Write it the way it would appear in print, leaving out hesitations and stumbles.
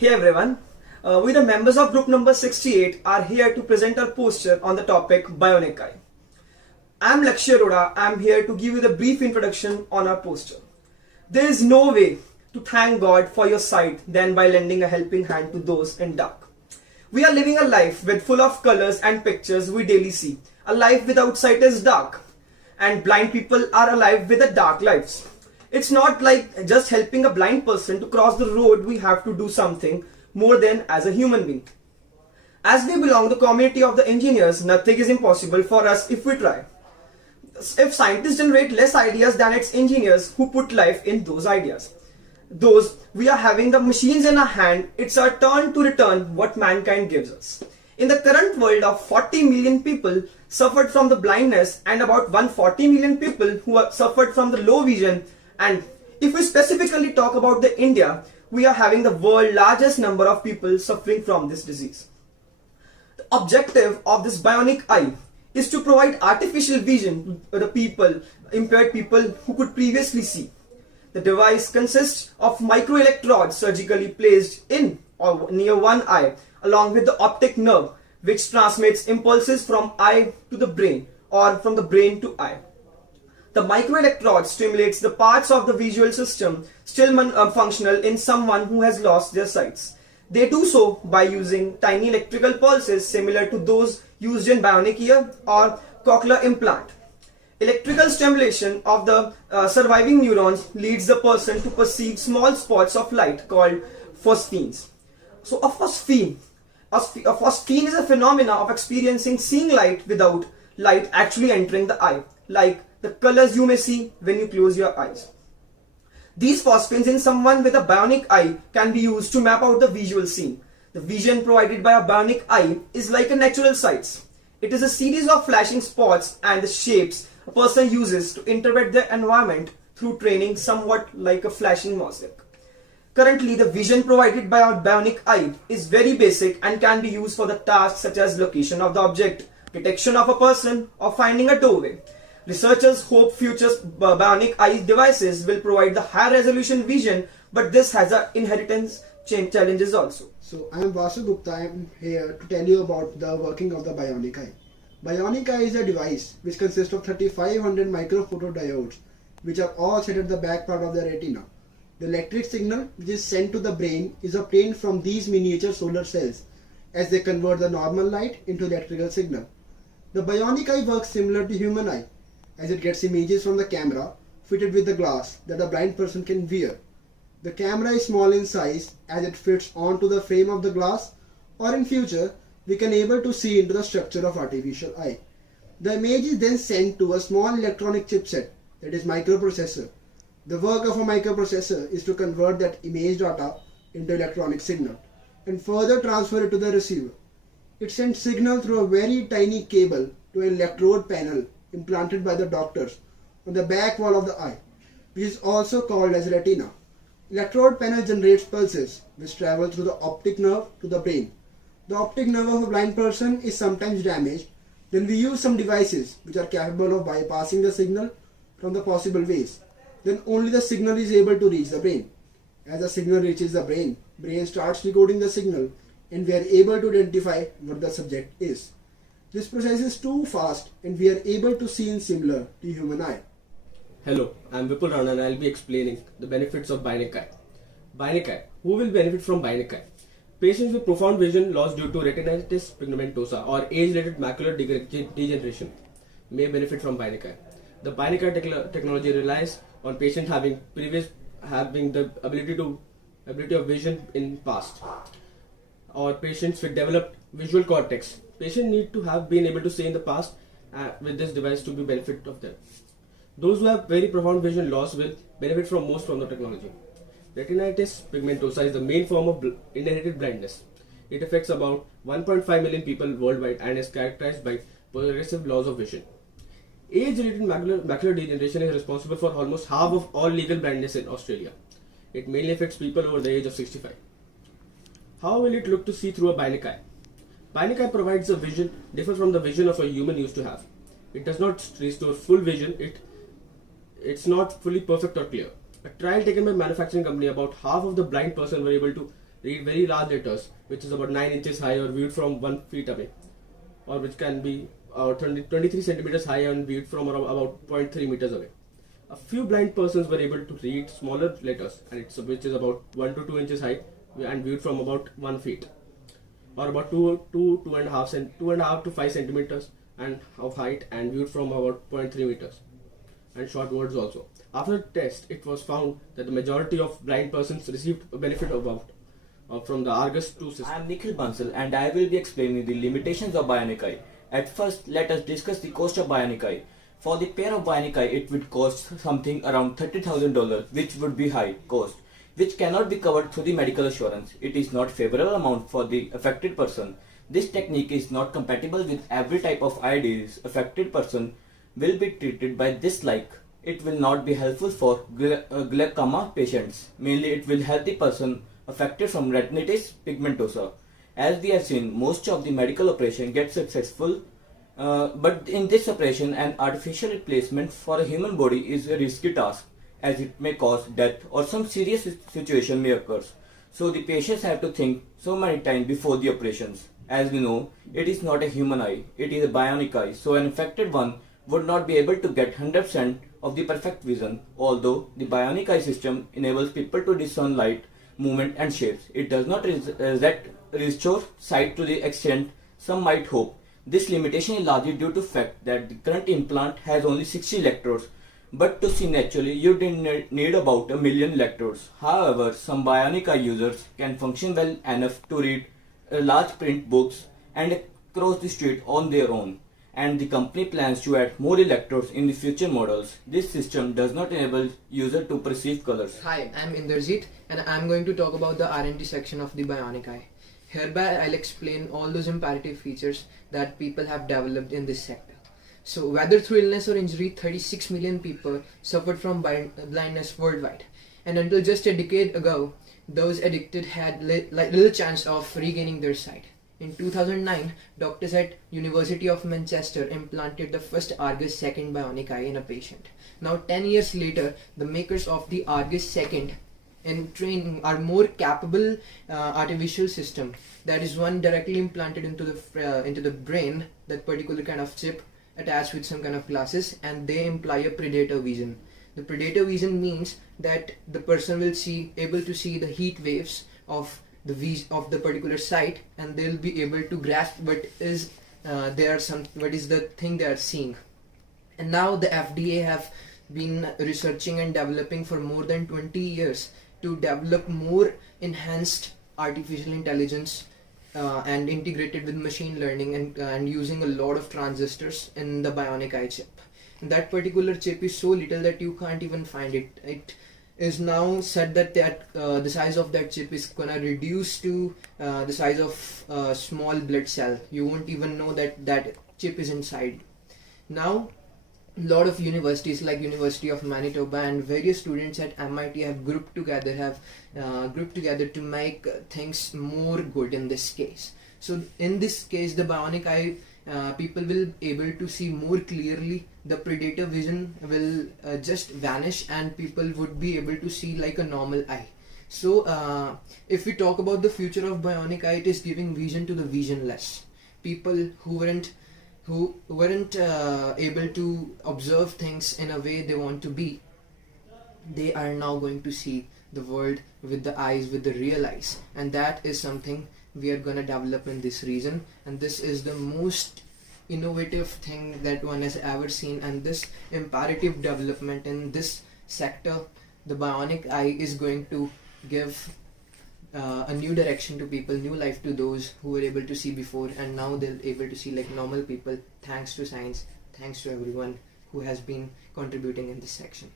Hey everyone, we the members of group number 68 are here to present our poster on the topic Bionic Eye. I am Lakshay Arora. I am here to give you the brief introduction on our poster. There is no way to thank God for your sight than by lending a helping hand to those in dark. We are living a life with full of colors and pictures we daily see. A life without sight is dark, and blind people are alive with the dark lives. It's not like just helping a blind person to cross the road. We have to do something more than as a human being. As we belong to the community of the engineers, nothing is impossible for us if we try. If scientists generate less ideas than its engineers who put life in those ideas. Those we are having the machines in our hand, it's our turn to return what mankind gives us. In the current world of 40 million people suffered from the blindness and about 140 million people who have suffered from the low vision. And if we specifically talk about the India, we are having the world's largest number of people suffering from this disease. The objective of this bionic eye is to provide artificial vision to the people, impaired people who could previously see. The device consists of microelectrodes surgically placed in or near one eye, along with the optic nerve, which transmits impulses from eye to the brain or from the brain to eye. The microelectrode stimulates the parts of the visual system still functional in someone who has lost their sights. They do so by using tiny electrical pulses similar to those used in bionic ear or cochlear implant. Electrical stimulation of the surviving neurons leads the person to perceive small spots of light called phosphenes. So a phosphene is a phenomena of experiencing seeing light without light actually entering the eye, like the colors you may see when you close your eyes. These phosphenes in someone with a bionic eye can be used to map out the visual scene. The vision provided by a bionic eye is like a natural sight. It is a series of flashing spots and the shapes a person uses to interpret their environment through training, somewhat like a flashing mosaic. Currently, the vision provided by our bionic eye is very basic and can be used for the tasks such as location of the object, detection of a person, or finding a doorway. Researchers hope future bionic eye devices will provide the high resolution vision, but this has inheritance challenges also. So I am Vasu Gupta. I am here to tell you about the working of the Bionic Eye. Bionic Eye is a device which consists of 3500 microphotodiodes, which are all set at the back part of the retina. The electric signal which is sent to the brain is obtained from these miniature solar cells as they convert the normal light into electrical signal. The Bionic Eye works similar to human eye, as it gets images from the camera fitted with the glass that a blind person can wear. The camera is small in size as it fits onto the frame of the glass, or in future we can able to see into the structure of artificial eye. The image is then sent to a small electronic chipset, that is microprocessor. The work of a microprocessor is to convert that image data into electronic signal and further transfer it to the receiver. It sends signal through a very tiny cable to an electrode panel implanted by the doctors on the back wall of the eye, which is also called as retina. Electrode panel generates pulses which travel through the optic nerve to the brain. The optic nerve of a blind person is sometimes damaged. Then we use some devices which are capable of bypassing the signal from the possible ways. Then only the signal is able to reach the brain. As the signal reaches the brain starts decoding the signal, and we are able to identify what the subject is. This process is too fast and we are able to see in similar to human eye. Hello, I am Vipul Rana and I will be explaining the benefits of Bionic Eye. Bionic Eye. Who will benefit from Bionic Eye? Patients with profound vision loss due to retinitis pigmentosa or age-related macular degeneration may benefit from Bionic Eye. The Bionic Eye technology relies on patients having the ability of vision in past, or patients with developed visual cortex. Patients need to have been able to see in the past with this device to be benefit of them. Those who have very profound vision loss will benefit most from the technology. Retinitis pigmentosa is the main form of inherited blindness. It affects about 1.5 million people worldwide and is characterized by progressive loss of vision. Age-related macular degeneration is responsible for almost half of all legal blindness in Australia. It mainly affects people over the age of 65. How will it look to see through a Bionic Eye? Bionic Eye provides a vision different from the vision of a human used to have. It does not restore full vision. It's not fully perfect or clear. A trial taken by manufacturing company, about half of the blind person were able to read very large letters, which is about 9 inches high or viewed from 1 feet away, or which can be 23 centimeters high and viewed from about zero point 0.3 meters away. A few blind persons were able to read smaller letters, and which is about 1 to 2 inches high and viewed from about 1 feet, or about 2.5 to 5 centimeters and of height and viewed from about 0.3 meters. And short words also. After the test, it was found that the majority of blind persons received a benefit from the Argus 2 system. I am Nikhil Bansal and I will be explaining the limitations of Bionic Eye. At first, let us discuss the cost of Bionic Eye. For the pair of Bionic Eye, it would cost something around $30,000, which would be high cost, which cannot be covered through the medical insurance. It is not favorable amount for the affected person. This technique is not compatible with every type of eye disease. Affected person will be treated by this like. It will not be helpful for glaucoma patients. Mainly it will help the person affected from retinitis pigmentosa. As we have seen, most of the medical operation gets successful, but in this operation an artificial replacement for a human body is a risky task, as it may cause death or some serious situation may occur. So the patients have to think so many times before the operations. As we know, it is not a human eye, it is a bionic eye, so an affected one would not be able to get 100% of the perfect vision. Although the bionic eye system enables people to discern light, movement and shapes, it does not restore sight to the extent some might hope. This limitation is largely due to the fact that the current implant has only 60 electrodes, but to see naturally you need about 1 million electrodes. However, some bionic eye users can function well enough to read large print books and cross the street on their own, and the company plans to add more electrodes in the future models. This system does not enable user to perceive colors. Hi, I'm Inderjeet and I'm going to talk about the R&D section of the Bionic Eye. Hereby I'll explain all those imperative features that people have developed in this sector. So whether through illness or injury, 36 million people suffered from blindness worldwide, and until just a decade ago, those addicted had little chance of regaining their sight. In 2009, doctors at University of Manchester implanted the first Argus second bionic eye in a patient. Now 10 years later, the makers of the Argus second in training are more capable artificial system, that is one directly implanted into the brain, that particular kind of chip attached with some kind of glasses, and they imply a predator vision. The predator vision means that the person will able to see the heat waves of the particular site, and they'll be able to grasp what is the thing they are seeing. And now the FDA have been researching and developing for more than 20 years to develop more enhanced artificial intelligence and integrated with machine learning and using a lot of transistors in the bionic eye chip. And that particular chip is so little that you can't even find it. It is now said that the size of that chip is gonna reduce to the size of a small blood cell. You won't even know that chip is inside. Now, a lot of universities like University of Manitoba and various students at MIT have grouped together to make things more good in this case. So in this case, the bionic eye, people will able to see more clearly. The predator vision will just vanish, and people would be able to see like a normal eye. So if we talk about the future of bionic eye, it is giving vision to the visionless. People who weren't able to observe things in a way they want to be, they are now going to see the world with the eyes, with the real eyes, and that is something we are going to develop in this region. And this is the most innovative thing that one has ever seen, and this imperative development in this sector, the bionic eye, is going to give a new direction to people, new life to those who were able to see before, and now they're able to see like normal people, thanks to science, thanks to everyone who has been contributing in this section.